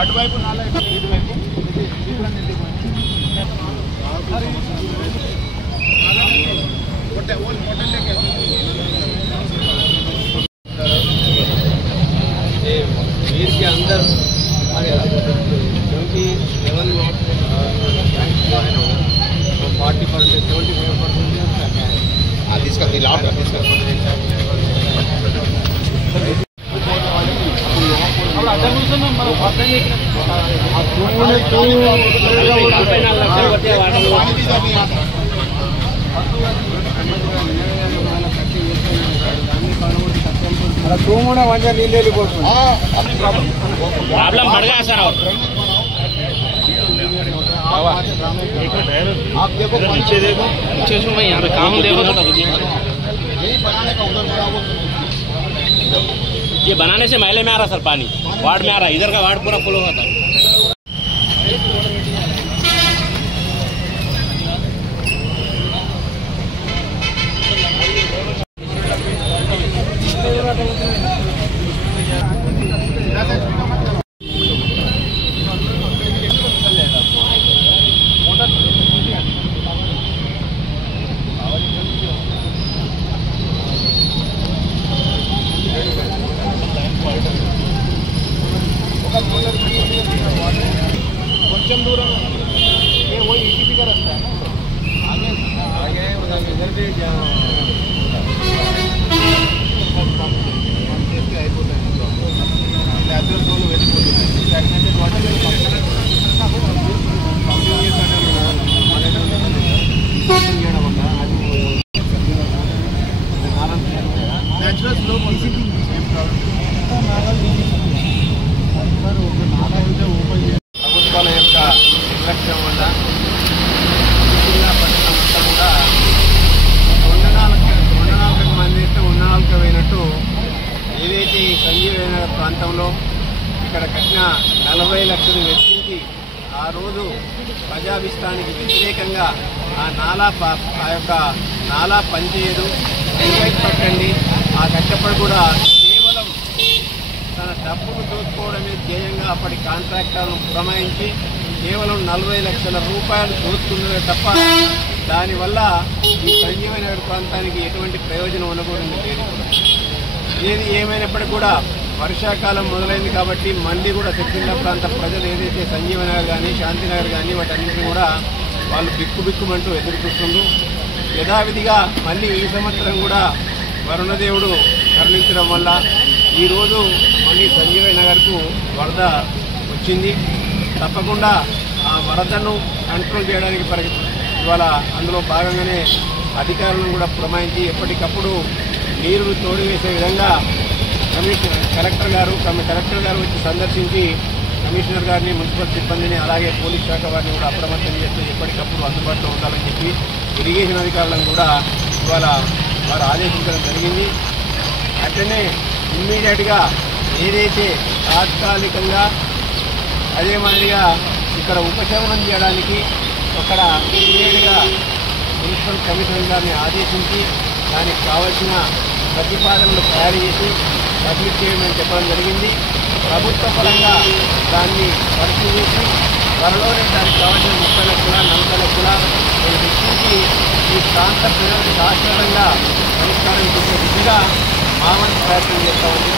అటువైపు నాలుగు ఇటువైపు वीर के अंदर क्योंकि लेवल बैंक जो है ना वो 40% 75% इसका दिलाव प्रॉब्लम बढ़ गया सर। आप देखो नीचे देखो नीचे से भाई यहाँ पे काम देखो तो ये बनाने से महले में आ रहा सर, पानी वार्ड में आ रहा है, इधर का वार्ड पूरा फुल हो रहा था। కొంచెం దూరం ये वही ईटीपी का रास्ता है ना, आगे आगे उधर इधर भी నేచురల్ స్లో ప్రభుత్వాల యొక్క నిర్లక్ష్యం వల్ల జిల్లా పట్టణం అంతా కూడా ఉండనాలకు మంది అయితే ఉండనాలకు పోయినట్టు ఏదైతే ఈ సంజీవైన ప్రాంతంలో ఇక్కడ కట్టిన 40 లక్షలు వెచ్చించి ఆ రోజు ప్రజాభిష్టానికి వ్యతిరేకంగా ఆ యొక్క నాలా పనిచేయదు, ఎంక్వైరీ పట్టండి, ఆ కట్టపడి కూడా కేవలం తన డబ్బును దోచుకోవడమే ధ్యేయంగా అప్పటి కాంట్రాక్టర్ను పురమాయించి కేవలం 40 లక్షల రూపాయలు దోచుకున్నదే తప్ప దానివల్ల ఈ సంజీవనగర్ ప్రాంతానికి ఎటువంటి ప్రయోజనం ఉండకూడదు లేదు. ఏది ఏమైనప్పటికీ కూడా వర్షాకాలం మొదలైంది కాబట్టి మళ్ళీ కూడా సిరిసిల్ల ప్రాంత ప్రజలు ఏదైతే సంజీవనగర్ కానీ శాంతినగర్ కానీ వాటన్నింటినీ కూడా వాళ్ళు బిక్కుబిక్కుమంటూ ఎదురు చూస్తుండ్రు. యథావిధిగా మళ్ళీ ఈ సంవత్సరం కూడా వరుణదేవుడు కరుణించడం వల్ల ఈరోజు మళ్ళీ సంజీవనగర్కు వరద వచ్చింది. తప్పకుండా ఆ వరదను కంట్రోల్ చేయడానికి ఇవాళ అందులో భాగంగానే అధికారులను కూడా పురమాయించి ఎప్పటికప్పుడు నీరు తోడివేసే విధంగా కలెక్టర్ గారు వచ్చి సందర్శించి కమిషనర్ గారిని, మున్సిపల్ సిబ్బందిని, అలాగే పోలీస్ శాఖ వారిని కూడా అప్రమత్తం చేస్తూ ఎప్పటికప్పుడు అందుబాటులో ఉండాలని చెప్పి ఇరిగేషన్ అధికారులను కూడా ఇవాళ వారు ఆదేశించడం జరిగింది. అట్లనే ఇమ్మీడియట్గా ఏదైతే తాత్కాలికంగా అదే మాదిరిగా ఇక్కడ ఉపశమనం చేయడానికి అక్కడ ఇమ్మీడియట్గా మున్సిపల్ కమిషనర్ గారిని ఆదేశించి దానికి కావాల్సిన ప్రతిపాదనలు తయారు చేసి సబ్మిట్ చేయమని చెప్పడం జరిగింది. ప్రభుత్వ పరంగా దాన్ని పరిశీలించి త్వరలోనే దానికి కావాల్సిన 30 లక్షల 40 లక్షల వెచ్చించి ఈ ప్రాంత ప్రజలకు శాశ్వతంగా పరిష్కారం చేసే దిశగా మా వంతు ప్రయత్నం చేస్తామని